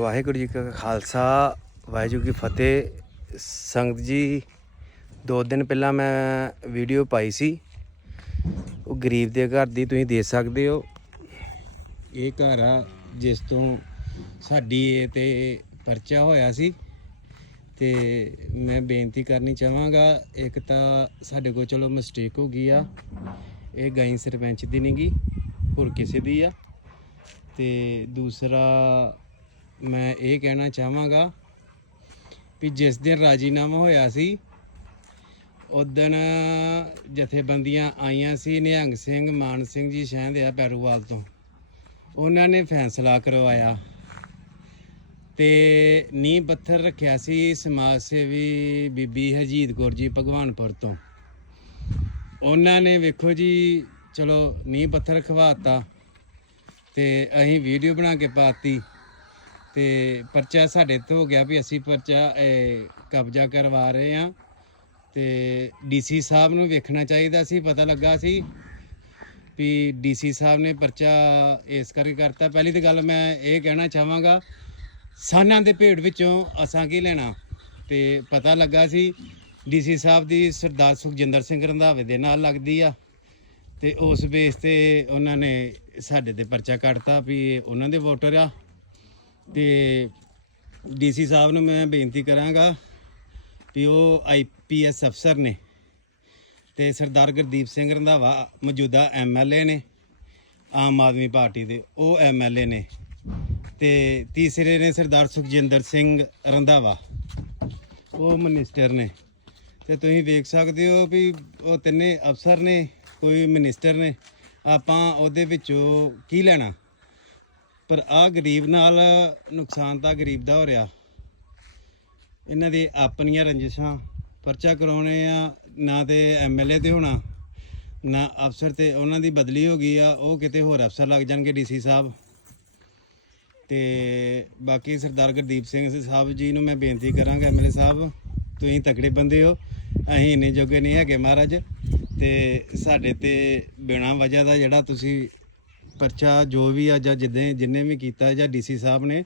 ਵਾਹਿਗੁਰੂ ਜੀ ਕਾ ਖਾਲਸਾ, ਵਾਹਿਗੁਰੂ ਕੀ ਫਤਿਹ। ਸੰਗਤ ਜੀ, ਦੋ ਦਿਨ ਪਹਿਲਾਂ ਮੈਂ ਵੀਡੀਓ ਪਾਈ ਸੀ। ਉਹ ਗਰੀਬ ਦੇ ਘਰ ਦੀ ਤੁਸੀਂ ਦੇਖ ਸਕਦੇ ਹੋ। ਇਹ ਘਰ ਆ ਜਿਸ ਤੋਂ ਸਾਡੀ ਇਹ ਤੇ ਪਰਚਾ ਹੋਇਆ ਸੀ। ਤੇ ਮੈਂ ਬੇਨਤੀ ਕਰਨੀ ਚਾਹਾਂਗਾ, ਇੱਕ ਤਾਂ ਸਾਡੇ ਕੋਲ ਚਲੋ ਮਿਸਟੇਕ ਹੋ ਗਈ ਆ। ਇਹ ਗਾਈ ਸਰਪੰਚ ਦੀ ਨਹੀਂ ਗੀ ਹੋਰ ਕਿਸੇ ਦੀ ਆ। ਤੇ ਦੂਸਰਾ ਮੈਂ ਇਹ ਕਹਿਣਾ ਚਾਹਾਂਗਾ ਵੀ ਜਿਸ ਦਿਨ ਰਾਜੀਨਾਮਾ ਹੋਇਆ ਸੀ ਉਦਣ ਜਥੇਬੰਦੀਆਂ ਆਈਆਂ ਸੀ ਨਿਹੰਗ ਸਿੰਘ, ਮਾਨ ਸਿੰਘ ਜੀ ਸ਼ਹਿੰਦ ਆ ਪੈਰੂਵਾਲ ਤੋਂ। ਉਹਨਾਂ ਨੇ ਫੈਸਲਾ ਕਰਵਾਇਆ ਤੇ ਨੀਂਹ ਪੱਥਰ ਰੱਖਿਆ ਸੀ ਸਮਾਜ ਸੇਵੀ ਬੀਬੀ ਹਜੀਤ ਕੌਰ ਜੀ ਭਗਵਾਨਪੁਰ ਤੋਂ। ਉਹਨਾਂ ਨੇ ਵੇਖੋ ਜੀ, ਚਲੋ ਨੀਂਹ ਪੱਥਰ ਖਵਾਤਾ ਤੇ ਅਸੀਂ ਵੀਡੀਓ ਬਣਾ ਕੇ ਪਾਤੀ। ਤੇ ਪਰਚਾ ਸਾਡੇ ਤੋਂ ਹੋ ਗਿਆ ਵੀ ਅਸੀਂ ਪਰਚਾ ਕਬਜ਼ਾ ਕਰਵਾ ਰਹੇ ਹਾਂ ਤੇ ਡੀਸੀ ਸਾਹਿਬ ਨੂੰ ਵੇਖਣਾ ਚਾਹੀਦਾ ਸੀ, ਪਤਾ ਲੱਗਾ ਸੀ ਵੀ ਡੀਸੀ ਸਾਹਿਬ ਨੇ ਪਰਚਾ ਇਸ ਕਰਕੇ ਕਰਤਾ। ਪਹਿਲੀ ਤਾਂ ਗੱਲ ਮੈਂ ਇਹ ਕਹਿਣਾ ਚਾਹਾਂਗਾ ਸਾਨਾਂ ਦੇ ਭੇਡ ਵਿੱਚੋਂ ਅਸਾਂ ਕੀ ਲੈਣਾ? ਤੇ ਪਤਾ ਲੱਗਾ ਸੀ ਡੀਸੀ ਸਾਹਿਬ ਦੀ ਸਰਦਾਰ ਸੁਖਜਿੰਦਰ ਸਿੰਘ ਰੰਧਾਵੇ ਦੇ ਨਾਲ ਲੱਗਦੀ ਆ ਤੇ ਉਸ ਬੇਸ ਤੇ ਉਹਨਾਂ ਨੇ ਸਾਡੇ ਤੇ ਪਰਚਾ ਕੱਟਤਾ ਵੀ ਉਹਨਾਂ ਦੇ ਵੋਟਰ ਆ। ਤੇ ਡੀਸੀ ਸਾਹਿਬ ਨੂੰ ਮੈਂ ਬੇਨਤੀ ਕਰਾਂਗਾ ਵੀ ਉਹ ਆਈਪੀਐਸ ਅਫਸਰ ਨੇ ਤੇ ਸਰਦਾਰ ਗੁਰਦੀਪ ਸਿੰਘ ਰੰਧਾਵਾ ਮੌਜੂਦਾ ਐਮਐਲਏ ਨੇ, ਆਮ ਆਦਮੀ ਪਾਰਟੀ ਦੇ ਉਹ ਐਮਐਲਏ ਨੇ ਤੇ ਤੀਸਰੇ ਨੇ ਸਰਦਾਰ ਸੁਖਜਿੰਦਰ ਸਿੰਘ ਰੰਧਾਵਾ, ਉਹ ਮਿਨਿਸਟਰ ਨੇ। ਤੇ ਤੁਸੀਂ ਵੇਖ ਸਕਦੇ ਹੋ ਵੀ ਉਹ ਤਿੰਨੇ ਅਫਸਰ ਨੇ, ਕੋਈ ਮਿਨਿਸਟਰ ਨੇ। ਆਪਾਂ ਉਹਦੇ ਵਿੱਚੋਂ ਕੀ ਲੈਣਾ? ਪਰ ਆ ਗਰੀਬ ਨਾਲ ਨੁਕਸਾਨ ਤਾਂ ਗਰੀਬ ਦਾ ਹੋ ਰਿਹਾ। ਇਹਨਾਂ ਦੀ ਆਪਣੀਆਂ ਰੰਜਿਸ਼ਾਂ ਪਰਚਾ ਕਰਾਉਣੇ ਆ, ਨਾ ਤੇ ਐਮਐਲਏ ਤੇ ਹੋਣਾ, ਨਾ ਅਫਸਰ ਤੇ। ਉਹਨਾਂ ਦੀ ਬਦਲੀ ਹੋ ਗਈ ਆ, ਉਹ ਕਿਤੇ ਹੋਰ ਅਫਸਰ ਲੱਗ ਜਾਣਗੇ ਡੀਸੀ ਸਾਹਿਬ। ਤੇ ਬਾਕੀ ਸਰਦਾਰ ਗੁਰਦੀਪ ਸਿੰਘ ਸਾਹਿਬ ਜੀ ਨੂੰ ਮੈਂ ਬੇਨਤੀ ਕਰਾਂਗਾ ਐਮਐਲਏ ਸਾਹਿਬ, ਤੁਸੀਂ ਤਕੜੇ ਬੰਦੇ ਹੋ। ਅਸੀਂ ਇੰਨੇ ਜੋਗੇ ਨਹੀਂ ਹੈਗੇ ਮਹਾਰਾਜ। ਤੇ ਸਾਡੇ ਤੇ ਬਿਨਾਂ ਵਜ੍ਹਾ ਦਾ ਜਿਹੜਾ ਤੁਸੀਂ ਪਰਚਾ ਜੋ ਵੀ ਆ ਜਾਂ ਜਿੱਦਾਂ ਜਿੰਨੇ ਵੀ ਕੀਤਾ ਜਾਂ ਡੀਸੀ ਸਾਹਿਬ ਨੇ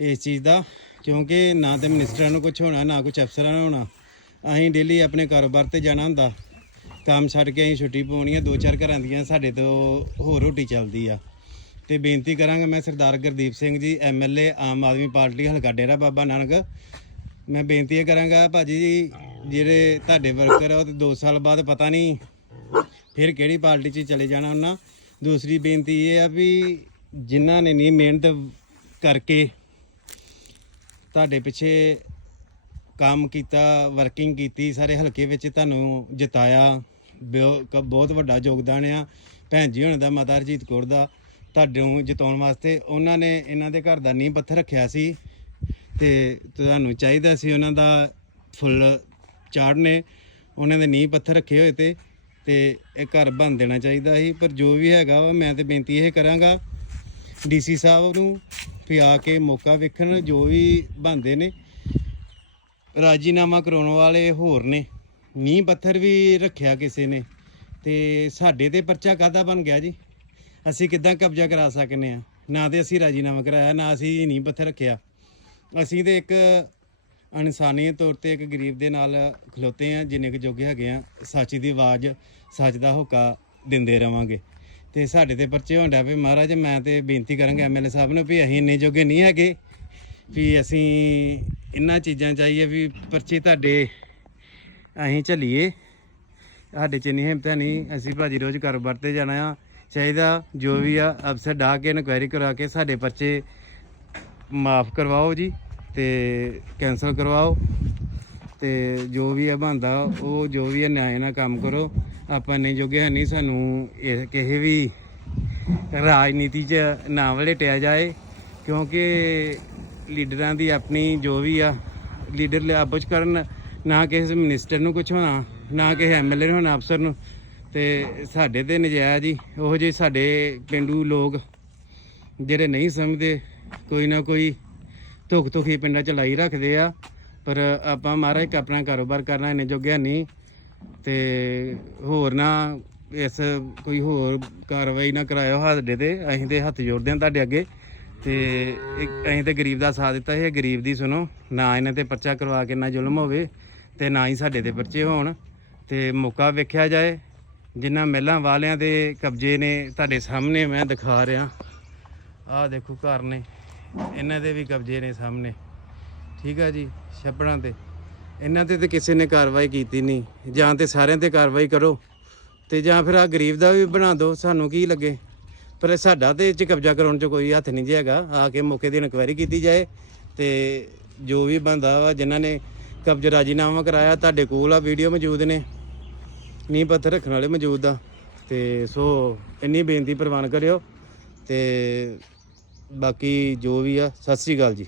ਇਸ ਚੀਜ਼ ਦਾ, ਕਿਉਂਕਿ ਨਾ ਤੇ ਮਿਨਿਸਟਰਾਂ ਨੂੰ ਕੁਝ ਹੋਣਾ, ਨਾ ਕੁਝ ਅਫਸਰਾਂ ਨੂੰ ਹੋਣਾ। ਅਸੀਂ ਡੇਲੀ ਆਪਣੇ ਕਾਰੋਬਾਰ ਤੇ ਜਾਣਾ ਹੁੰਦਾ। ਕੰਮ ਛੱਡ ਕੇ ਅਸੀਂ ਛੁੱਟੀ ਪਾਉਣੀ ਆ ਦੋ ਚਾਰ ਘਰਾਂ ਦੀਆਂ ਸਾਡੇ ਤੋਂ ਹੋਰ ਰੋਟੀ ਚੱਲਦੀ ਆ। ਤੇ ਬੇਨਤੀ ਕਰਾਂਗਾ ਮੈਂ ਸਰਦਾਰ ਗੁਰਦੀਪ ਸਿੰਘ ਜੀ ਐਮਐਲਏ ਆਮ ਆਦਮੀ ਪਾਰਟੀ, ਹਲਕਾ ਡੇਰਾ ਬਾਬਾ ਨਾਨਕ। ਮੈਂ ਬੇਨਤੀ ਇਹ ਕਰਾਂਗਾ ਭਾਜੀ ਜੀ, ਜਿਹੜੇ ਤੁਹਾਡੇ ਵਰਕਰ ਆ, ਉਹ ਤੇ 2 ਸਾਲ ਬਾਅਦ ਪਤਾ ਨਹੀਂ ਫਿਰ ਕਿਹੜੀ ਪਾਰਟੀ 'ਚ ਚਲੇ ਜਾਣਾ ਉਹਨਾਂ। ਦੂਸਰੀ ਬੇਨਤੀ ਇਹ ਆ ਵੀ ਜਿਨ੍ਹਾਂ ਨੇ ਨਹੀਂ ਮਿਹਨਤ ਕਰਕੇ ਤੁਹਾਡੇ ਪਿੱਛੇ ਕੰਮ ਕੀਤਾ ਵਰਕਿੰਗ ਕੀਤੀ, ਸਾਰੇ ਹਲਕੇ ਵਿੱਚ ਤੁਹਾਨੂੰ ਜਿਤਾਇਆ, ਬਿਓ- ਕ- ਬਹੁਤ ਵੱਡਾ ਯੋਗਦਾਨ ਆ। ਭੈਣ ਜੀ ਹੁਣਾਂ ਦਾ, ਮਾਤਾ ਹਰਜੀਤ ਕੌਰ ਦਾ, ਤੁਹਾਡੇ ਨੂੰ ਜਿਤਾਉਣ ਵਾਸਤੇ ਉਹਨਾਂ ਨੇ ਇਹਨਾਂ ਦੇ ਘਰ ਦਾ ਨੀਂਹ ਪੱਥਰ ਰੱਖਿਆ ਸੀ ਤੇ ਤੁਹਾਨੂੰ ਚਾਹੀਦਾ ਸੀ ਉਹਨਾਂ ਦਾ ਫੁੱਲ ਚਾੜਨੇ ਉਹਨਾਂ ਦੇ ਨੀਂਹ ਪੱਥਰ ਰੱਖੇ ਹੋਏ ਤੇ ਤੇ ਇਹ ਘਰ ਬਣ ਦੇਣਾ ਚਾਹੀਦਾ ਸੀ। ਪਰ ਜੋ ਵੀ ਹੈਗਾ ਵਾ, ਮੈਂ ਤੇ ਬੇਨਤੀ ਇਹ ਕਰਾਂਗਾ ਡੀਸੀ ਸਾਹਿਬ ਨੂੰ ਵੀ ਆ ਕੇ ਮੌਕਾ ਵੇਖਣ, ਜੋ ਵੀ ਬੰਦੇ ਨੇ। ਰਾਜੀਨਾਮਾ ਕਰਾਉਣ ਵਾਲੇ ਹੋਰ ਨੇ। ਨੀਂਹ ਪੱਥਰ ਵੀ ਰੱਖਿਆ ਕਿਸੇ ਨੇ। ਤੇ ਸਾਡੇ ਤੇ ਪਰਚਾ ਕਾਦਾ ਬਣ ਗਿਆ ਜੀ? ਅਸੀਂ ਕਿੱਦਾਂ ਕਬਜ਼ਾ ਕਰਾ ਸਕਨੇ ਆ? ਨਾ ਤੇ ਅਸੀਂ ਰਾਜੀਨਾਮਾ ਕਰਾਇਆ, ਨਾ ਅਸੀਂ ਨੀਂਹ ਪੱਥਰ ਰੱਖਿਆ। ਅਸੀਂ ਤੇ ਇੱਕ ਇਨਸਾਨੀਅਤ ਤੌਰ ਤੇ ਇੱਕ ਗਰੀਬ ਦੇ ਨਾਲ ਖਲੋਤੇ ਆ, ਜਿੰਨੇ ਕੁ ਜੋਗੇ ਹੈਗੇ ਆ, ਸੱਚ ਦੀ ਆਵਾਜ਼, ਸੱਚ ਦਾ ਹੋਕਾ ਦਿੰਦੇ ਰਵਾਂਗੇ। ਤੇ ਸਾਡੇ ਤੇ ਪਰਚੇ ਹੋਣ ਪਏ। ਮਹਾਰਾਜ, ਮੈਂ ਤੇ ਬੇਨਤੀ ਕਰਾਂਗਾ ਐਮਐਲਏ ਸਾਹਿਬ ਨੂੰ ਵੀ ਅਸੀਂ ਇੰਨੇ ਜੋਗੇ ਨਹੀਂ ਹੈਗੇ, ਵੀ ਅਸੀਂ ਇਹਨਾਂ ਚੀਜ਼ਾਂ ਚਾਹੀਏ ਵੀ ਪਰਚੇ ਤੁਹਾਡੇ ਅਸੀਂ ਝੱਲੀਏ। ਸਾਡੇ ਚ ਨਹੀਂ ਹਿੰਮਤ ਨਹੀਂ, ਅਸੀਂ ਭਾਜੀ ਰੋਜ਼ ਕਾਰੋਬਾਰ ਤੇ ਜਾਣਾ ਆ। ਚਾਹੀਦਾ ਜੋ ਵੀ ਆ, ਅਫਸਰ ਡਾ ਕੇ, ਇਨਕੁਆਇਰੀ ਕਰਾ ਕੇ ਸਾਡੇ ਪਰਚੇ ਮਾਫ ਕਰਵਾਓ ਜੀ। ਤੇ ਕੈਨਸਲ ਕਰਵਾਓ। ਤੇ ਜੋ ਵੀ ਹੈ ਬੰਦਾ ਉਹ ਜੋ ਵੀ ਹੈ ਨਿਆਂ ਨਾਲ ਕੰਮ ਕਰੋ। ਆਪਾਂ ਨਹੀਂ ਜੋਗੇ ਹੈ ਨਹੀਂ, ਸਾਨੂੰ ਇਹ ਕਿਸੇ ਵੀ ਰਾਜਨੀਤੀ 'ਚ ਨਾ ਵਲੇਟਿਆ ਜਾਏ, ਕਿਉਂਕਿ ਲੀਡਰਾਂ ਦੀ ਆਪਣੀ ਜੋ ਵੀ ਆ, ਲੀਡਰ ਲਿਆਬਚ ਕਰਨ, ਨਾ ਕਿਸੇ ਮਿਨਿਸਟਰ ਨੂੰ ਕੁਝ ਹੋਣਾ, ਨਾ ਕਿਸੇ ਐਮਐਲਏ ਨੂੰ ਹੋਣਾ, ਅਫਸਰ ਨੂੰ। ਤੇ ਸਾਡੇ ਤੇ ਨਜਾਇਜ਼ ਜੀ ਉਹ ਜਿਹੇ ਸਾਡੇ ਪਿੰਡੂ ਲੋਕ, ਜਿਹੜੇ ਨਹੀਂ ਸਮਝਦੇ, ਕੋਈ ਨਾ ਕੋਈ ਧੁੱਖ ਧੁਖੀ ਪਿੰਡਾਂ ਚ ਲਾਈ ਰੱਖਦੇ ਆ। ਪਰ ਆਪਾਂ ਮਹਾਰਾਜ ਇੱਕ ਆਪਣਾ ਕਾਰੋਬਾਰ ਕਰਨਾ ਇੰਨੇ ਜੋਗਿਆ ਨਹੀਂ ਤੇ ਹੋਰ ਨਾ ਇਸ ਕੋਈ ਹੋਰ ਕਾਰਵਾਈ ਨਾ ਕਰਾਇਓ ਸਾਡੇ ਤੇ। ਅਸੀਂ ਤੇ ਹੱਥ ਜੋੜਦੇ ਹਾਂ ਤੁਹਾਡੇ ਅੱਗੇ। ਤੇ ਇੱਕ- ਅਸੀਂ ਤੇ ਗਰੀਬ ਦਾ ਸਾਥ ਦਿੱਤਾ ਇਹ ਗਰੀਬ ਦੀ ਸੁਣੋ, ਨਾ ਇਹਨਾਂ ਤੇ ਪਰਚਾ ਕਰਵਾ ਕੇ ਨਾ ਜ਼ੁਲਮ ਹੋਵੇ ਤੇ ਨਾ ਹੀ ਸਾਡੇ ਤੇ ਪਰਚੇ ਹੋਣ। ਤੇ ਮੌਕਾ ਵੇਖਿਆ ਜਾਏ। ਜਿਨ੍ਹਾਂ ਮਹਿਲਾਂ ਵਾਲਿਆਂ ਦੇ ਕਬਜ਼ੇ ਨੇ ਤੁਹਾਡੇ ਸਾਹਮਣੇ ਮੈਂ ਦਿਖਾ ਰਿਹਾ। ਆਹ ਦੇਖੋ ਘਰ ਨੇ। ਇਹਨਾਂ ਦੇ ਵੀ ਕਬਜ਼ੇ ਨੇ ਸਾਹਮਣੇ। ਠੀਕ ਆ ਜੀ, ਛੱਪੜਾਂ ਤੇ। ਇਹਨਾਂ ਤੇ ਤੇ ਕਿਸੇ ਨੇ ਕਾਰਵਾਈ ਕੀਤੀ ਨਹੀਂ। ਜਾਂ ਤੇ ਸਾਰਿਆਂ ਤੇ ਕਾਰਵਾਈ ਕਰੋ ਤੇ ਜਾਂ ਫਿਰ ਆ ਗਰੀਬ ਦਾ ਵੀ ਬਣਾ ਦਿਓ, ਸਾਨੂੰ ਕੀ ਲੱਗੇ? ਪਰ ਸਾਡਾ ਤੇ 'ਚ ਕਬਜ਼ਾ ਕਰਾਉਣ 'ਚ ਕੋਈ ਹੱਥ ਨਹੀਂ ਹੈਗਾ। ਆ ਕੇ ਮੌਕੇ ਦੀ ਇਨਕੁਆਇਰੀ ਕੀਤੀ ਜਾਏ ਤੇ ਜੋ ਵੀ ਬੰਦਾ ਵਾ ਜਿਨ੍ਹਾਂ ਨੇ ਕਬਜ਼ਾ ਰਾਜੀਨਾਮਾ ਕਰਾਇਆ, ਤੁਹਾਡੇ ਕੋਲ ਆ, ਵੀਡੀਓ ਮੌਜੂਦ ਨੇ। ਨੀਂਹ ਪੱਥਰ ਰੱਖਣ ਵਾਲੇ ਮੌਜੂਦ ਆ। ਤੇ ਸੋ ਇੰਨੀ ਬੇਨਤੀ ਪ੍ਰਵਾਨ ਕਰਿਓ ਤੇ ਬਾਕੀ ਜੋ ਵੀ ਆ ਸਤਿ ਸ੍ਰੀ ਅਕਾਲ ਜੀ।